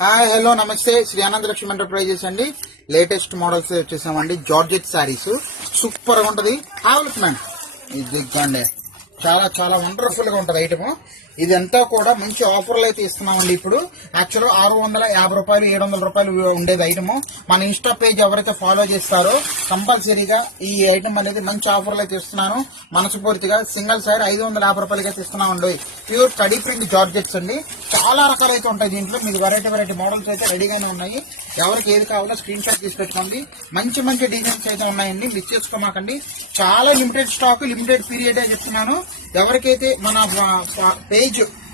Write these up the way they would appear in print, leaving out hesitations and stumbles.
Hi hello నమస్తే Shri Anandalakshmi enterprises అండి. Latest models వచ్చేసామండి. జార్జెట్ శారీస్ సూపర్ గా ఉంటది. లుక్ మ్యామ్, ఇది చాలా చాలా వండర్ఫుల్ గా ఉంటది ఐటమ్. ఇదంతా కూడా మంచి ఆఫర్లు అయితే ఇస్తున్నామండి. ఇప్పుడు యాక్చువల్ 650 రూపాయలు 700 రూపాయలు ఉండేది ఐటమ్. మన ఇన్స్టా పేజ్ ఎవరైతే ఫాలో చేస్తారో కంపల్సరీగా ఈ ఐటమ్ అనేది మంచి ఆఫర్లు అయితే ఇస్తున్నాను. మనస్ఫూర్తిగా సింగిల్ సైడ్ 550 రూపాయలకి అయితే ఇస్తున్నామండి. ప్యూర్ కడీ ప్రింట్ జార్జెట్స్ అండి. చాలా రకాలు అయితే ఉంటాయి దీంట్లో. మీకు వెరైటీ మోడల్స్ అయితే రెడీగానే ఉన్నాయి. ఎవరికి ఏది కావాలో స్క్రీన్ షాట్ తీసి పెట్టుకోండి. మంచి డిజైన్స్ అయితే ఉన్నాయండి. మిస్ చేసుకోమాకండి. చాలా లిమిటెడ్ స్టాక్, లిమిటెడ్ పీరియడ్ అని చెప్తున్నాను. ఎవరికైతే మన పేజ్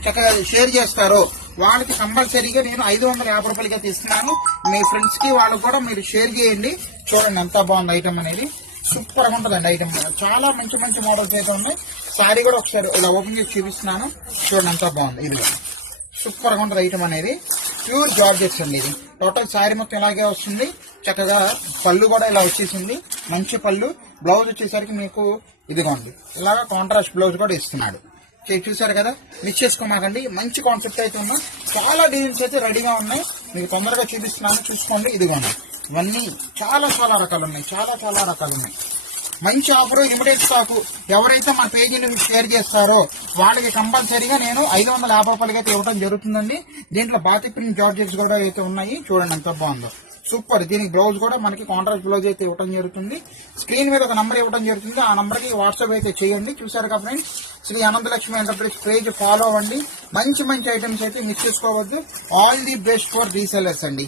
చక్కగా షేర్ చేస్తారో వాళ్ళకి కంపల్సరీగా నేను 550 రూపాయలకి అయితే ఇస్తున్నాను. మీ ఫ్రెండ్స్ కి వాళ్ళకి కూడా మీరు షేర్ చేయండి. చూడండి ఎంత బాగుంది ఐటమ్ అనేది. సూపర్ గా ఉంటుందండి ఐటమ్. చాలా మంచి మోడల్స్ అయితే ఉన్నాయి. సారీ కూడా ఒకసారి ఇలా ఓపెన్ చేసి చూపిస్తున్నాను. చూడండి ఎంత బాగుంది. ఇది సూపర్ గా ఉంటుంది ఐటమ్ అనేది. ప్యూర్ జార్జెట్స్ అండి. ఇది టోటల్ శారీ మొత్తం ఇలాగే వస్తుంది. చక్కగా పళ్ళు కూడా ఇలా వచ్చేసింది. మంచి పళ్ళు. బ్లౌజ్ వచ్చేసరికి మీకు ఇదిగోండి ఇలాగా కాంట్రాస్ట్ బ్లౌజ్ కూడా ఇస్తున్నాడు. చూసారు కదా, మిస్ చేసుకోమాకండి. మంచి కాన్సెప్ట్ అయితే ఉన్నా. చాలా డిజైన్స్ అయితే రెడీగా ఉన్నాయి. మీకు తొందరగా చూపిస్తున్నాను, చూసుకోండి. ఇదిగోండి ఇవన్నీ చాలా రకాలు ఉన్నాయి. చాలా రకాలు ఉన్నాయి. మంచి ఆఫర్, లిమిటెడ్ స్టాక్. ఎవరైతే మన పేజీని షేర్ చేస్తారో వాళ్ళకి కంపల్సరీగా నేను 550 రూపాయలకి అయితే ఇవ్వడం జరుగుతుందండి. దీంట్లో బాతి ప్రింట్ జార్జెట్స్ కూడా అయితే ఉన్నాయి. చూడండి ఎంత బాగుందో. సూపర్. దీనికి బ్లౌజ్ కూడా మనకి కాంట్రాస్ట్ బ్లౌజ్ అయితే ఇవ్వడం జరుగుతుంది. స్క్రీన్ మీద ఒక నంబర్ ఇవ్వడం జరుగుతుంది. ఆ నంబర్ కి వాట్సాప్ అయితే చేయండి. చూసారు కదా friends, Sri Anandalakshmi enterprise page follow అవ్వండి. మంచి ఐటమ్స్ అయితే మిస్ చేసుకోవద్దు. All the best for resellers అండి.